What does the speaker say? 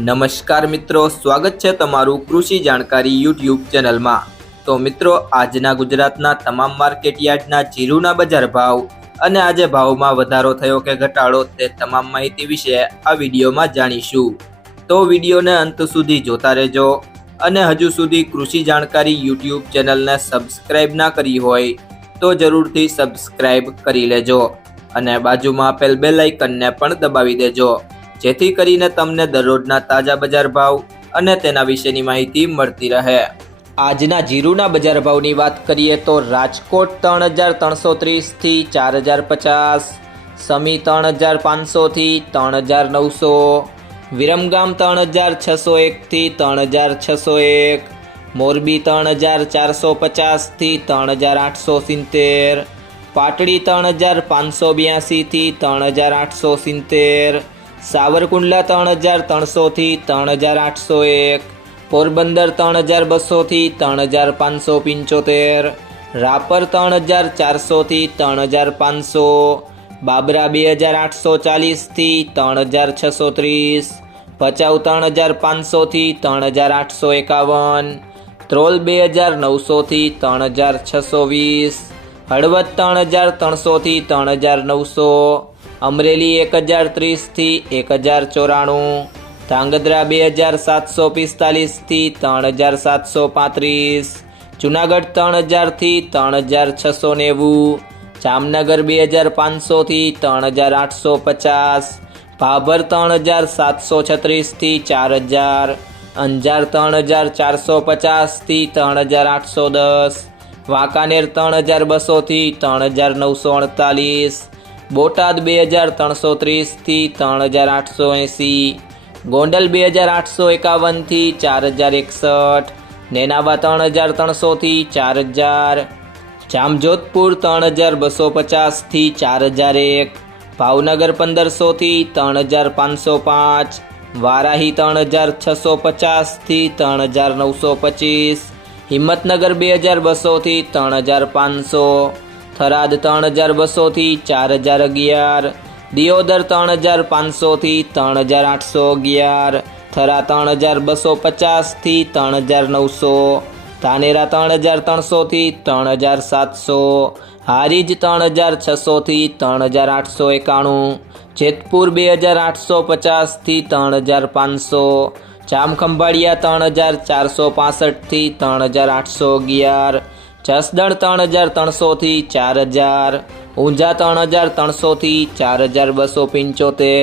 નમસ્કાર મિત્રો, સ્વાગત છે તમારું કૃષિ જાણકારી યુટ્યુબ ચેનલમાં। તો મિત્રો, આજના ગુજરાતના તમામ માર્કેટ યાર્ડના જીરુના બજાર ભાવ અને આજે ભાવમાં વધારો થયો કે ઘટાડો તે તમામ માહિતી વિશે આ વિડીયોમાં જાણીશું। તો વિડીયોને અંત સુધી જોતા રહેજો અને હજુ સુધી કૃષિ જાણકારી યુટ્યુબ ચેનલને સબસ્ક્રાઇબ ના કરી હોય તો જરૂરથી સબસ્ક્રાઇબ કરી લેજો અને બાજુમાં આપેલ બેલ આઇકનને પણ દબાવી દેજો, જેથી કરીને તમને દરરોજના તાજા બજાર ભાવ અને તેના વિશેની માહિતી મળતી રહે। આજના જીરુના બજાર ભાવની વાત કરીએ તો રાજકોટ 3330 થી 4050, સમી 3500 થી 3900, વિરમગામ 3601 થી 3601, મોરબી 3450 થી 3870, પાટડી 3582 થી 3870, સાવરકુંડલા 3300 થી 3801, પોરબંદર 3200 થી 3575, રાપર 3400 થી 3500, બાબરા 2840 થી 3630, ભચાઉ 3500 થી 3851, ત્રોલ 2900 થી 3620, હળવદ 3300 થી 3900, અમરેલી 1030 થી 1094, ધાંગધ્રા 2745 થી 3735, જુનાગઢ 3000 થી 3690, જામનગર 2500 થી 3850, ભાભર 3736 થી 4000, અંજાર 3450 થી 3810, વાંકાનેર 3200 થી 3948, બોટાદ 2330 થી 3880, ગોંડલ 2851 થી 4061, નેનાવા 3300 થી 4000, જામજોધપુર 3250 થી 4001, ભાવનગર 1500 થી 3505, વારાહી 3650 થી 3925, હિંમતનગર 2200 થી 3500, થરાદ 3200 થી 4011, દિયોદર 3500 થી 3811, થરા 3250 થી 3900, ધાનેરા 3300 થી 3700, હારીજ 3600 થી 3891, જેતપુર 2850 થી 3500, જામખંભાળિયા 3465 થી 3811, જસદણ 3300 થી 4000, ઊંઝા 3300 થી 4275,